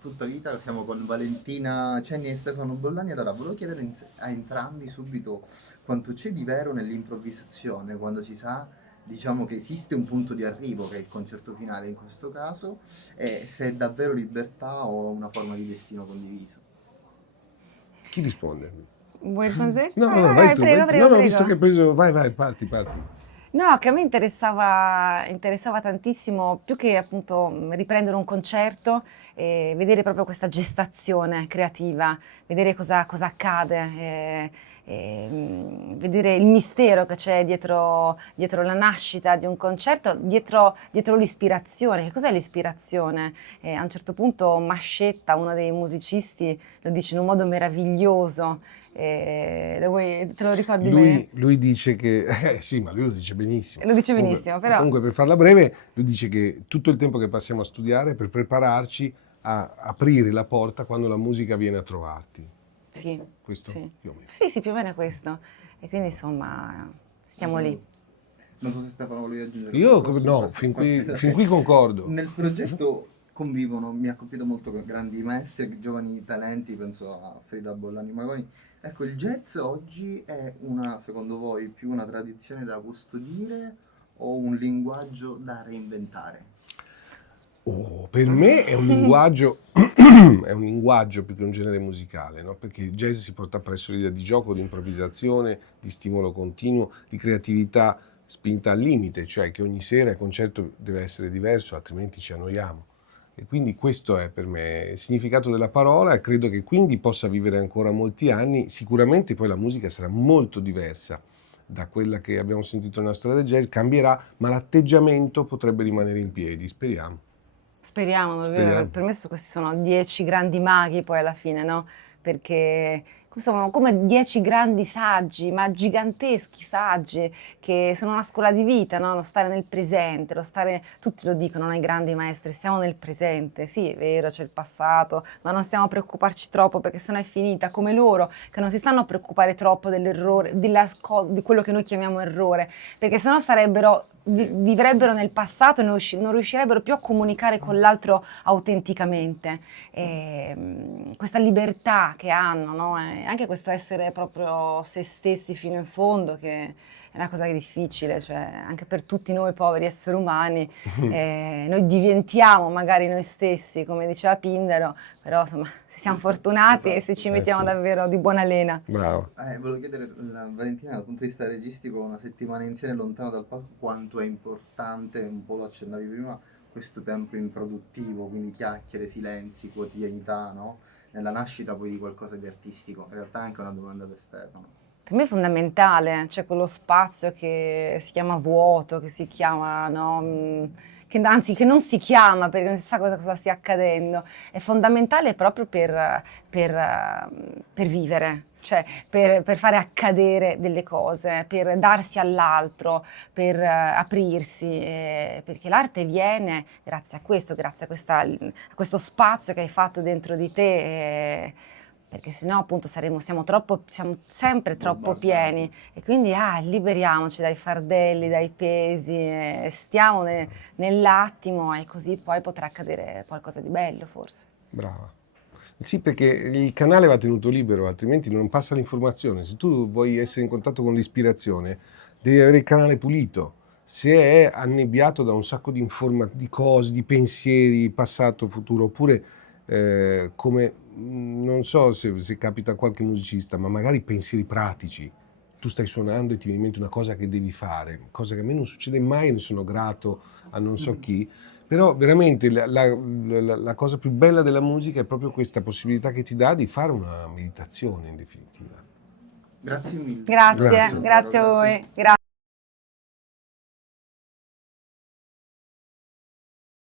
tutta vita, siamo con Valentina Cenni e Stefano Bollani. Allora, volevo chiedere a entrambi subito quanto c'è di vero nell'improvvisazione, quando si sa, diciamo, che esiste un punto di arrivo, che è il concerto finale in questo caso, e se è davvero libertà o una forma di destino condiviso. Chi risponde? Vuoi rispondere? No, Vai, no, vai, vai vai, tu, prego, vai tu. prego, No, no, prego. visto che hai preso... Vai, parti. No, che a me interessava tantissimo, più che appunto riprendere un concerto, vedere proprio questa gestazione creativa, vedere cosa accade, vedere il mistero che c'è dietro la nascita di un concerto, dietro l'ispirazione. Che cos'è l'ispirazione? A un certo punto Mascetta, uno dei musicisti, lo dice in un modo meraviglioso. Te lo ricordi bene? Lui dice che... sì, ma lui lo dice benissimo. Lo dice benissimo, però... Comunque, per farla breve, lui dice che tutto il tempo che passiamo a studiare è per prepararci a aprire la porta quando la musica viene a trovarti. Sì, Questo sì. più o meno. Sì, più o meno è questo. E quindi insomma stiamo lì. Non so se Stefano volevi aggiungere Io qualcosa su no, questo. fin qui concordo. Nel progetto convivono, mi ha colpito molto, grandi maestri, giovani talenti, penso a Frida Bollani Magoni. Ecco, il jazz oggi è secondo voi, più una tradizione da custodire o un linguaggio da reinventare? Per me è un linguaggio, è un linguaggio più che un genere musicale, no? Perché il jazz si porta presso l'idea di gioco, di improvvisazione, di stimolo continuo, di creatività spinta al limite, cioè che ogni sera il concerto deve essere diverso, altrimenti ci annoiamo. E quindi questo è per me il significato della parola e credo che quindi possa vivere ancora molti anni. Sicuramente poi la musica sarà molto diversa da quella che abbiamo sentito nella storia del jazz, cambierà, ma l'atteggiamento potrebbe rimanere in piedi, speriamo. Speriamo. Per me questi sono 10 grandi maghi poi alla fine, no? Perché sono come 10 grandi saggi, ma giganteschi saggi, che sono una scuola di vita, no? Lo stare nel presente, tutti lo dicono, no? I grandi maestri, stiamo nel presente, sì è vero c'è il passato, ma non stiamo a preoccuparci troppo perché sennò è finita, come loro che non si stanno a preoccupare troppo dell'errore, di quello che noi chiamiamo errore, perché sennò vivrebbero nel passato e non riuscirebbero più a comunicare con l'altro autenticamente. Questa libertà che hanno, no? E anche questo essere proprio se stessi fino in fondo, che è una cosa difficile, cioè anche per tutti noi poveri esseri umani, noi diventiamo magari noi stessi, come diceva Pindaro, però insomma se siamo fortunati e se ci mettiamo davvero di buona lena. Bravo. Volevo chiedere a Valentina, dal punto di vista registico, una settimana insieme lontano dal palco, quanto è importante, un po' lo accennavi prima, questo tempo improduttivo, quindi chiacchiere, silenzi, quotidianità, no? Nella nascita poi di qualcosa di artistico. In realtà è anche una domanda per Stefano. Per me è fondamentale, c'è quello spazio che si chiama vuoto, che si chiama, no, che non si chiama perché non si sa cosa stia accadendo, è fondamentale proprio per vivere, cioè per fare accadere delle cose, per darsi all'altro, per aprirsi, perché l'arte viene grazie a questo, grazie a questo spazio che hai fatto dentro di te. Perché sennò appunto siamo sempre troppo pieni e quindi liberiamoci dai fardelli, dai pesi, stiamo nell'attimo e così poi potrà accadere qualcosa di bello forse. Brava. Sì, perché il canale va tenuto libero, altrimenti non passa l'informazione. Se tu vuoi essere in contatto con l'ispirazione, devi avere il canale pulito. Se è annebbiato da un sacco di cose, di pensieri, passato, futuro, oppure come, non so se capita a qualche musicista, ma magari pensieri pratici. Tu stai suonando e ti viene in mente una cosa che devi fare, cosa che a me non succede mai e ne sono grato a non so chi. Però veramente la cosa più bella della musica è proprio questa possibilità che ti dà di fare una meditazione in definitiva. Grazie mille. Grazie a voi. Grazie.